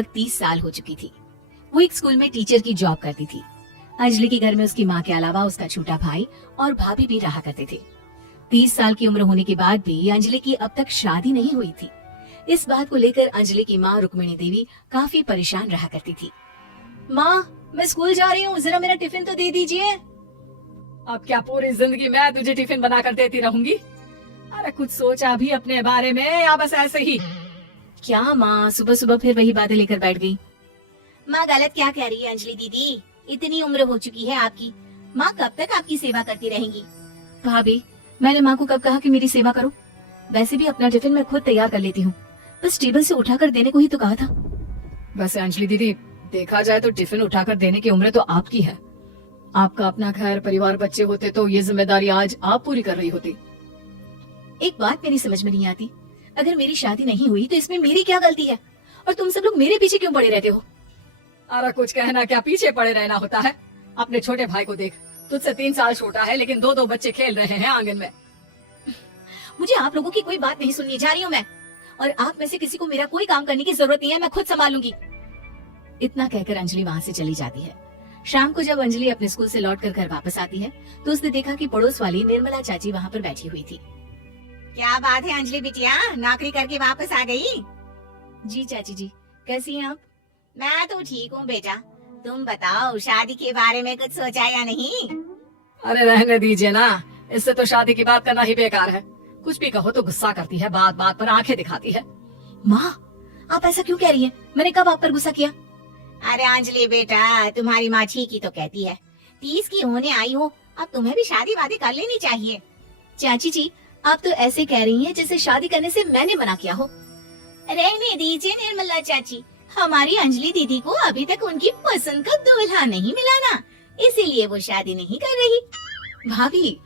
लगभग 30 साल हो चुकी थी। वो एक स्कूल में टीचर की जॉब करती थी। अंजलि के घर में उसकी माँ के अलावा उसका छोटा भाई और भाभी भी रहा करते थे। 30 साल की उम्र होने के बाद भी अंजलि की अब तक शादी नहीं हुई थी। इस बात को लेकर अंजलि की माँ रुक्मिणी देवी काफी परेशान रहा करती थी। माँ, मैं स्कूल जा रही हूँ, जरा मेरा टिफिन तो दे दीजिए। अब क्या पूरी जिंदगी मैं तुझे टिफिन बनाकर देती रहूंगी? अरे कुछ सोचा भी अपने बारे में या बस ऐसे ही? क्या माँ, सुबह सुबह फिर वही बातें लेकर बैठ गई। माँ गलत क्या कह रही है अंजलि दीदी, इतनी उम्र हो चुकी है आपकी, माँ कब तक आपकी सेवा करती रहेंगी? भाभी, मैंने माँ को कब कहा कि मेरी सेवा करो? वैसे भी अपना टिफिन मैं खुद तैयार कर लेती हूँ, बस टेबल से उठाकर देने को ही तो कहा था। वैसे अंजलि दीदी, देखा जाए तो टिफिन उठाकर देने की उम्र तो आपकी है। आपका अपना घर परिवार बच्चे होते तो ये जिम्मेदारी आज आप पूरी कर रही होती। एक बात मेरी समझ में नहीं आती, अगर मेरी शादी नहीं हुई तो इसमें मेरी क्या गलती है, और तुम सब लोग मेरे पीछे क्यों पड़े रहते हो? अरे कुछ कहना क्या पीछे पड़े रहना होता है? अपने छोटे भाई को देख, तुझसे 3 साल छोटा है लेकिन 2-2 बच्चे खेल रहे हैं आंगन में। मुझे आप लोगों की कोई बात नहीं सुननी, जा रही हूँ मैं, और आप में से किसी को मेरा कोई काम करने की जरूरत नहीं है, मैं खुद संभालूंगी। इतना कहकर अंजलि वहाँ से चली जाती है। शाम को जब अंजलि अपने स्कूल से लौटकर घर वापस आती है तो उसने देखा कि पड़ोस वाली निर्मला चाची वहाँ पर बैठी हुई थी। क्या बात है अंजलि बिटिया, नौकरी करके वापस आ गई? जी चाची जी, कैसी हैं आप? मैं तो ठीक हूँ बेटा, तुम बताओ शादी के बारे में कुछ सोचा या नहीं? अरे रहने दीजिए ना, इससे तो शादी की बात करना ही बेकार है। कुछ भी कहो तो गुस्सा करती है, बात बात पर आंखें दिखाती है। माँ, आप ऐसा क्यों कह रही हैं? मैंने कब आप पर गुस्सा किया? अरे अंजलि बेटा, तुम्हारी माँ ठीक ही तो कहती है, 30 की होने आई हो, अब तुम्हें भी शादी वादी कर लेनी चाहिए। चाची जी, आप तो ऐसे कह रही हैं जैसे शादी करने से मैंने मना किया हो। रहने दीजिए निर्मला चाची, हमारी अंजलि दीदी को अभी तक उनकी पसंद का दूल्हा नहीं मिला ना, इसीलिए वो शादी नहीं कर रही। भाभी,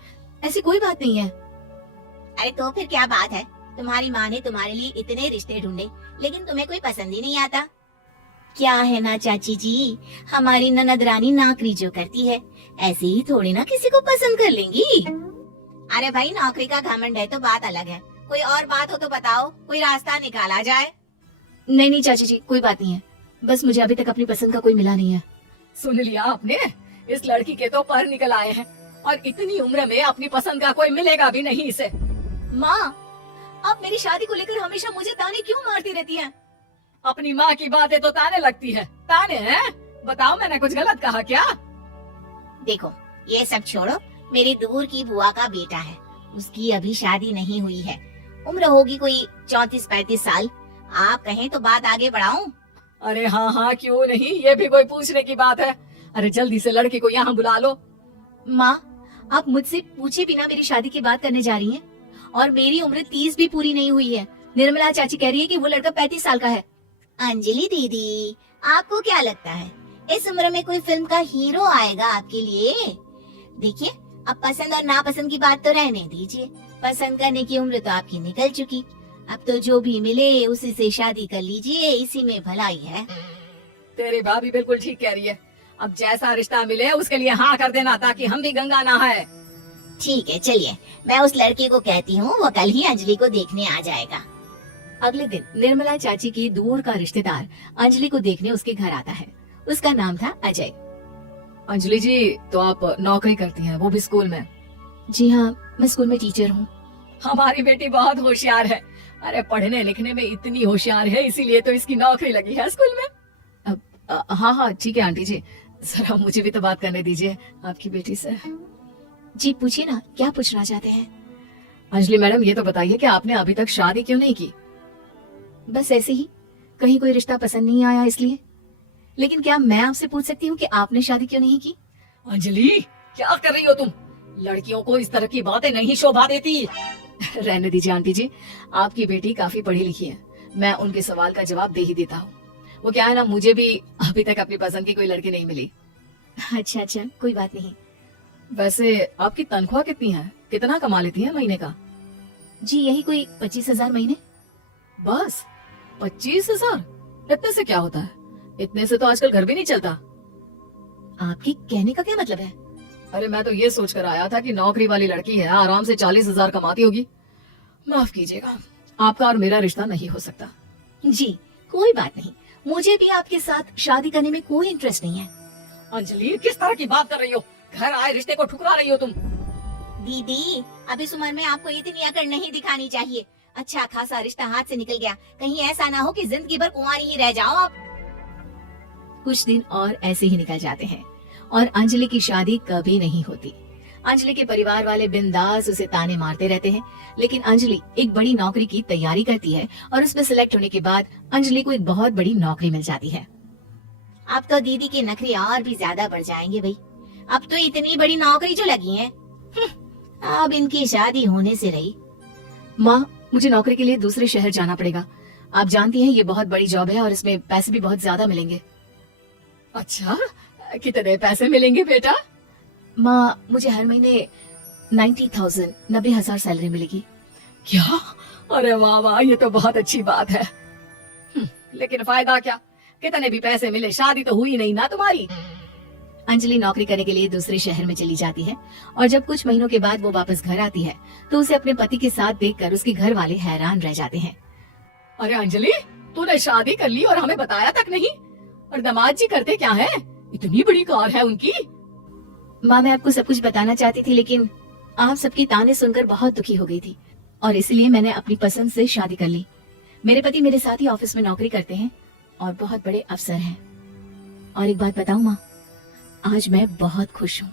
ऐसी कोई बात नहीं है। अरे तो फिर क्या बात है, तुम्हारी माँ ने तुम्हारे लिए इतने रिश्ते ढूंढे लेकिन तुम्हें कोई पसंद ही नहीं आता। क्या है ना चाची जी, हमारी ननद रानी नौकरी जो करती है ऐसे ही थोड़ी ना किसी को पसंद कर लेंगी। अरे भाई, नौकरी का घमंड है तो बात अलग है, कोई और बात हो तो बताओ, कोई रास्ता निकाला जाए। नहीं नहीं चाची जी, कोई बात नहीं है, बस मुझे अभी तक अपनी पसंद का कोई मिला नहीं है। सुन लिया आपने, इस लड़की के तो पर निकल आए हैं और इतनी उम्र में अपनी पसंद का कोई मिलेगा भी नहीं इसे। माँ, आप मेरी शादी को लेकर हमेशा मुझे ताने क्यों मारती रहती हैं? अपनी माँ की बातें तो ताने लगती है। ताने हैं? बताओ मैंने कुछ गलत कहा क्या? देखो ये सब छोड़ो, मेरी दूर की बुआ का बेटा है, उसकी अभी शादी नहीं हुई है, उम्र होगी कोई 34-35 साल, आप कहें तो बात आगे बढ़ाऊं? अरे हाँ हाँ, क्यों नहीं, ये भी कोई पूछने की बात है। अरे जल्दी से लड़की को यहाँ बुला लो। माँ, आप मुझसे पूछे बिना मेरी शादी की बात करने जा रही हैं, और मेरी उम्र 30 भी पूरी नहीं हुई है। निर्मला चाची कह रही है कि वो लड़का 35 साल का है। अंजलि दीदी, आपको क्या लगता है इस उम्र में कोई फिल्म का हीरो आएगा आपके लिए? देखिए, अब पसंद और नापसंद की बात तो रहने दीजिए, पसंद करने की उम्र तो आपकी निकल चुकी, अब तो जो भी मिले उसी से शादी कर लीजिए, इसी में भलाई है। तेरी भाभी बिल्कुल ठीक कह रही है, अब जैसा रिश्ता मिले उसके लिए हाँ कर देना ताकि हम भी गंगा नहाए। ठीक है, चलिए मैं उस लड़के को कहती हूँ, वो कल ही अंजलि को देखने आ जाएगा। अगले दिन निर्मला चाची की दूर का रिश्तेदार अंजलि को देखने उसके घर आता है। उसका नाम था अजय। अंजलि जी, तो आप नौकरी करती हैं, वो भी स्कूल में? जी हाँ, मैं स्कूल में टीचर हूँ। हमारी बेटी बहुत होशियार है, अरे पढ़ने लिखने में इतनी होशियार है, इसीलिए तो इसकी नौकरी लगी है स्कूल में। हाँ हाँ ठीक है आंटी जी, जरा मुझे भी तो बात करने दीजिए आपकी बेटी से। जी पूछिए ना, क्या पूछना चाहते हैं? अंजलि मैडम, ये तो बताइए कि आपने अभी तक शादी क्यों नहीं की? बस ऐसे ही, कहीं कोई रिश्ता पसंद नहीं आया इसलिए। लेकिन क्या मैं आपसे पूछ सकती हूँ कि आपने शादी क्यों नहीं की? अंजलि, क्या कर रही हो तुम? लड़कियों को इस तरह की बातें नहीं शोभा देती। रहने दीजिए आंटी जी, आपकी बेटी काफी पढ़ी लिखी है, मैं उनके सवाल का जवाब दे ही देता हूँ। वो क्या है ना, मुझे भी अभी तक अपनी पसंद की कोई लड़की नहीं मिली। अच्छा अच्छा, कोई बात नहीं। वैसे आपकी तनख्वाह कितनी है, कितना कमा लेती है महीने का? जी यही कोई 25,000 महीने। बस 25,000? इतने से क्या होता है? इतने से तो आजकल घर भी नहीं चलता। आपके कहने का क्या मतलब है? अरे मैं तो ये सोच कर आया था कि नौकरी वाली लड़की है, आराम से 40,000 कमाती होगी। माफ कीजिएगा, आपका और मेरा रिश्ता नहीं हो सकता। जी कोई बात नहीं, मुझे भी आपके साथ शादी करने में कोई इंटरेस्ट नहीं है। अंजलि, किस तरह की बात कर रही हो? घर आए रिश्ते को ठुकरा रही हो तुम। दीदी, अब इस उम्र में आपको इतनी अकड़ नहीं दिखानी चाहिए। अच्छा खासा रिश्ता हाथ से निकल गया, कहीं ऐसा ना हो कि जिंदगी भर कुंवारी ही रह जाओ आप। कुछ दिन और ऐसे ही निकल जाते हैं और अंजलि की शादी कभी नहीं होती। अंजलि के परिवार वाले बिंदास उसे ताने मारते रहते हैं, लेकिन अंजलि एक बड़ी नौकरी की तैयारी करती है और उसमें सिलेक्ट होने के बाद अंजलि को एक बहुत बड़ी नौकरी मिल जाती है। अब तो दीदी के नखरे और भी ज्यादा बढ़ जाएंगे भाई। अब तो इतनी बड़ी नौकरी जो लगी है, अब इनकी शादी होने से रही। माँ, मुझे नौकरी के लिए दूसरे शहर जाना पड़ेगा। आप जानती हैं ये बहुत बड़ी जॉब है और इसमें पैसे भी बहुत ज्यादा मिलेंगे। अच्छा, कितने पैसे मिलेंगे बेटा? माँ, मुझे हर महीने 90,000 सैलरी मिलेगी। क्या? अरे वाह वाह, ये तो बहुत अच्छी बात है। लेकिन फायदा क्या? कितने भी पैसे मिले, शादी तो हुई नहीं ना तुम्हारी। अंजलि नौकरी करने के लिए दूसरे शहर में चली जाती है और जब कुछ महीनों के बाद वो वापस घर आती है तो उसे अपने पति के साथ देखकर उसके घर वाले हैरान रह जाते हैं। अरे अंजलि, तूने शादी कर ली और हमें बताया तक नहीं। और दामाद जी करते क्या है? इतनी बड़ी कार है उनकी। माँ, मैं आपको सब कुछ बताना चाहती थी, लेकिन आप सबकी ताने सुनकर बहुत दुखी हो गई थी और इसलिए मैंने अपनी पसंद से शादी कर ली। मेरे पति मेरे साथ ही ऑफिस में नौकरी करते हैं और बहुत बड़े अफसर हैं। और एक बात बताऊं माँ, आज मैं बहुत खुश हूँ।